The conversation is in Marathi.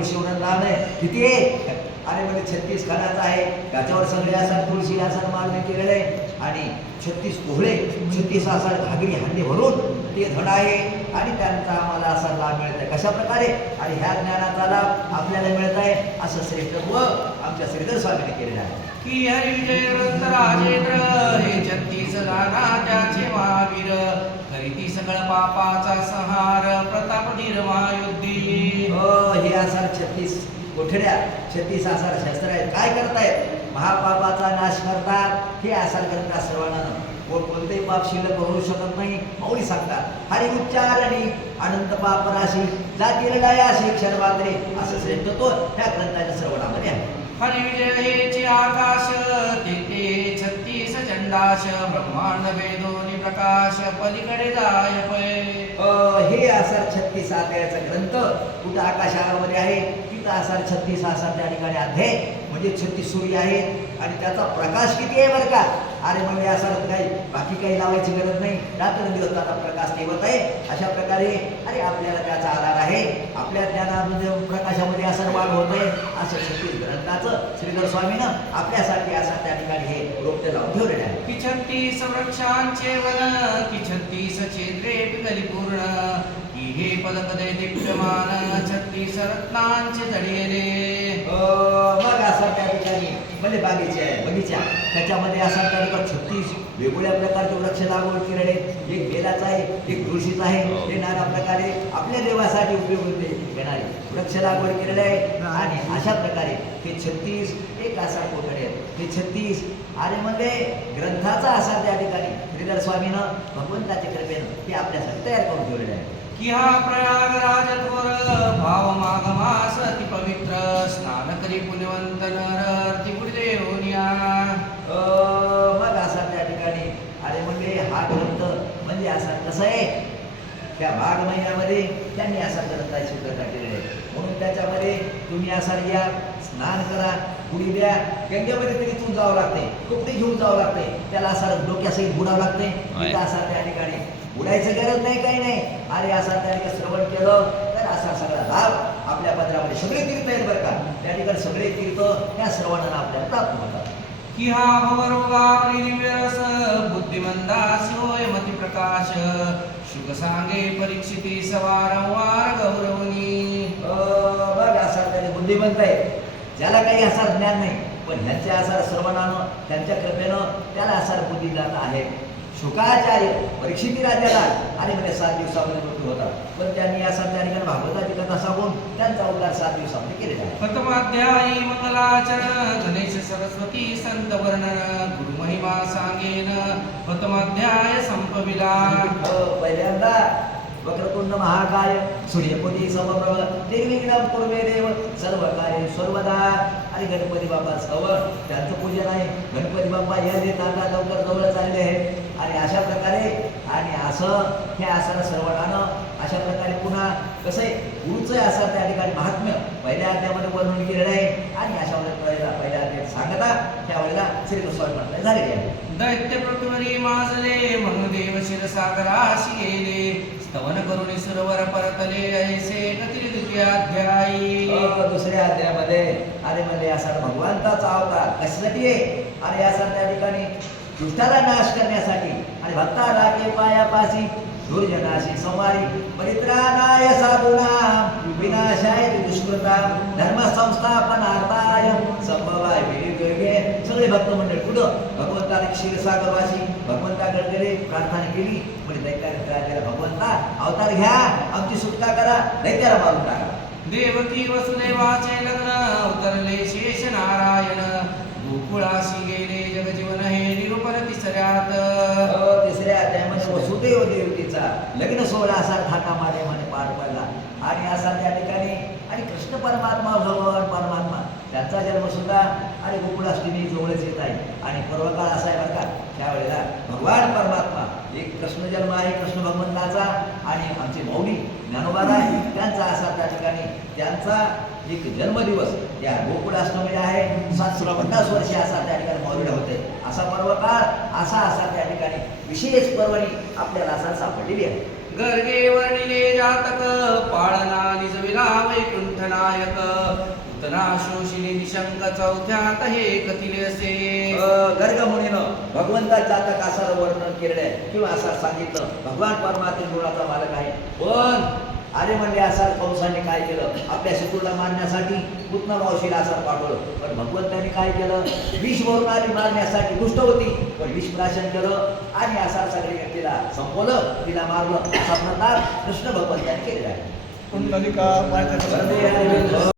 तुळशी उडून नाही किती अरे म्हणजे छत्तीस खानाचा आहे. त्याच्यावर सगळे आसन तुळशी आसन मान्य केलेलं आहे. आणि छत्तीस कोहळे छत्तीस आसन घागरी हांडी भरून ते धड आहे. आणि त्यांचा आम्हाला असा लाभ मिळत आहे कशा प्रकारे? आणि ह्या ज्ञानाचा लाभ आपल्याला मिळत आहे असं श्रेष्ठत्व आमच्या श्रीधर स्वामीने केलेलं आहे. की हरी विजय राजेंद्र हे छत्तीस नाना त्याचे महावीर. करीती सगळं पापाचा संहार प्रताप निर्मायुद्ध हजार छत्तीस कोठड्या छत्तीस हजार शस्त्र आहेत. काय करतायत? महापापाचा नाश करतात. हे आसार करतात सर्वांना. कोणतेही पाप शिल्लक होऊ शकत नाही. मौली सांगतात हरी उच्चार आणि अनंत पाप राशी जातील अशी क्षण मात्रे. असं श्रेष्ठत्व त्या ग्रंथाच्या श्रवणामध्ये आहे. हरी आकाश तेथे छत्तीस चंडाश ब्रह्मांड वेदो प्रकाश पलीकडे जाय पै. हे असा छत्तीस आतयाचा ग्रंथ कुठं आकाशामध्ये आहे? तिथं छत्तीस आसार त्या ठिकाणी अध्याय म्हणजे छत्तीस सूर्य आहे आणि त्याचा प्रकाश किती आहे बरं का? अरे म्हणजे आसार काही बाकी काही लावायची गरज नाही. रात्र दिवस त्याचा प्रकाश तेवत आहे. अशा प्रकारे अरे आपल्याला त्याचा आधार आहे. आपल्या ज्ञानामध्ये प्रकाशामध्ये असं वाढ होत आहे. असं छत्तीस ग्रंथाचं श्रीधर स्वामीनं आपल्यासाठी असा त्या ठिकाणी हे रोपटे लावून ठेवलेले आहे. किछंती संरक्षांचे वन किछंती छत्तीस छेद्रे पिकली पूर्ण. हे पदपदे दीप्यमान छत्तीस रत्नांचे जडिले अ, मग असा त्या ठिकाणी म्हणजे बागेचे आहे बगीचा त्याच्यामध्ये असा त्या छत्तीस वेगवेगळ्या प्रकारचे वृक्ष लागवड केलेले. एक बेलाचा आहे एक तुळशीचा आहे. हे. नाना प्रकारे आपल्या देवासाठी उपयोग येणारे वृक्ष लागवड केलेले आहे आणि अशा प्रकारे हे छत्तीस एक असा कोठडे आहेत. हे छत्तीस आणि म्हणजे ग्रंथाचा असा त्या ठिकाणी श्रीधर स्वामीनं भगवंताच्या कृपेनं हे आपल्यासाठी तयार करून ठेवलेले आहे. कि हा प्रयागराज थोर भाव माघ मास अति पवित्र स्नान करी पुण्यवंत नर ती पुढे होनिया मग असा त्या ठिकाणी अरे म्हणजे हा ग्रंथ म्हणजे असा कसं आहे? त्या माघ महिन्यामध्ये त्यांनी असा ग्रंथाची प्रकार केलेले आहे. म्हणून त्याच्यामध्ये तुम्ही असा या स्नान करा बुडी द्या गंगेमध्ये तरी इथून जावं लागते कपडे घेऊन जावं लागते त्याला असा डोक्यासहित बुडावं लागते. असा त्या ठिकाणी बुडायचं गरज नाही काही नाही. अरे असा त्या ठिकाणी श्रवण केलं तर असा सगळा लाभ आपल्या पत्रामध्ये सगळे तीर्थ आहेत बरं का. त्या ठिकाणी सगळे तीर्थ त्या श्रवणाला आपल्याला प्राप्त होतात. कि हा भवरोगा परिनिव्यस बुद्धिमंदासी होय मती प्रकाश. शुभ सांगे परीक्षिती सवारंवार गौरवनी. अं, बघ असा त्याने बुद्धिमंत आहे. ज्याला काही असा ज्ञान नाही पण ह्यांच्या असा श्रवणानं त्यांच्या कृपेनं त्याला असा बुद्धिदाता आहे. शुकाचार्य परीक्षिती राजाला आणि म्हणजे सात दिवसामध्ये मृत्यू होता. पण त्यांनी असा त्या ठिकाणी भागवताची कथा सांगून त्यांचा उद्धार सात दिवसामध्ये केलेला आहे. प्रथमाध्यायी मंगलाचरण गणेश सरस्वती संत वर्णन गुरु महिमा सांगेन प्रथमाध्याय संपविला. अं, पहिल्यांदा वक्रतुंड महाकाय सूर्यकोटी समप्रभ निर्विघ्न पूर्वे देव सर्व कार्य सर्वदा आणि गणपती बाबा सवळ त्यांचं पूजन आहे. गणपती बाप्पा या देताना लवकर जवळ चालले आहेत. आणि अशा प्रकारे आणि असं हे असं श्रवणानं अशा प्रकारे पुन्हा कसं आहे गुरुचं असं त्या ठिकाणी महात्म्य. पहिल्या अध्यामध्ये वर्णन केलेलं आहे आणि अशा वेळेला पहिल्या पहिल्या सांगता त्यावेळेला श्रीकृष्ण म्हटलं झालेले आहे दैत्य पृथ्वी माजले म्हणून देव शिरसागराशी गेले स्तवन करून सुरवर परतले ऐसे गती द्वितीयाध्यायी दुसऱ्या अध्यायामध्ये अरे म्हणजे असा भगवंताचा अवतार कशासाठी आहे? अरे असा त्या ठिकाणी दुष्टाला नाश करण्यासाठी आणि भक्ता राखे पायापाशी दुर्जनाशी संवारी परित्राणाय साधुना विनाशाय दुष्कृता धर्म संस्थापनार्थाय संभवाय वेगे सगळे भक्त मंडळ कुठं? भगवंताने क्षीरसागरवासी भगवंताकडे प्रार्थना केली म्हणजे दैत्याने काय केलं भगवंता अवतार घ्या आमची सुटका करा दैत्याला मारून टाका. देवकी वसुदेवाचे लग्न उतरले शेष नारायण. गोकुळाशी गेले जगजीवन हे निरूपण तिसऱ्यात. तिसऱ्या अध्यायामध्ये वसुदेव देवकीचा लग्न सोहळा असा थाटामाने म्हणे पार पडला. आणि असा त्या ठिकाणी आणि कृष्ण परमात्मा भगवान परमात्मा त्यांचा जन्म सुद्धा आणि गोकुळाष्टमी जवळच येत आहे. आणि पर्वकाळ असा आहे बरं का त्यावेळेला भगवान परमात्मा एक कृष्ण जन्म आहे कृष्ण भगवंताचा आणि आमचे मौली ज्ञानोबा आहे त्यांचा असा त्या ठिकाणी त्यांचा एक जन्मदिवस या गोकुळाष्टमी आहे. सातशे पन्नास वर्षे असा त्या ठिकाणी मौलीला होते. असा पर्वकाळ असा असा त्या ठिकाणी विशेष पर्वणी आपल्याला असा सापडलेली आहे. गर्गे वर्णिले जातक पाळना निजविला वैकुंठ नायक पुतना शोषिले निशंक चौथ्यात हे कथिले असे. गर्ग मुनीनं भगवंताच्या जातक असाचं वर्णन केलेलं आहे. किंवा असं सांगितलं. भगवान परमात्मा गुणाचा मालक आहे. पण अरे म्हणले असा कंसाने काय केलं? आपल्या शत्रूला मारण्यासाठी पुतना मावशीला असा पाठवलं. पण भगवंताने काय केलं? विष भरून आली मारण्यासाठी दुष्ट होती. पण विष प्राशन केलं आणि असा सगळ्या व्यक्तीला संपवलं. तिला मारलं. असा प्रकार कृष्ण भगवंताने केलेला आहे. कुंडलिका.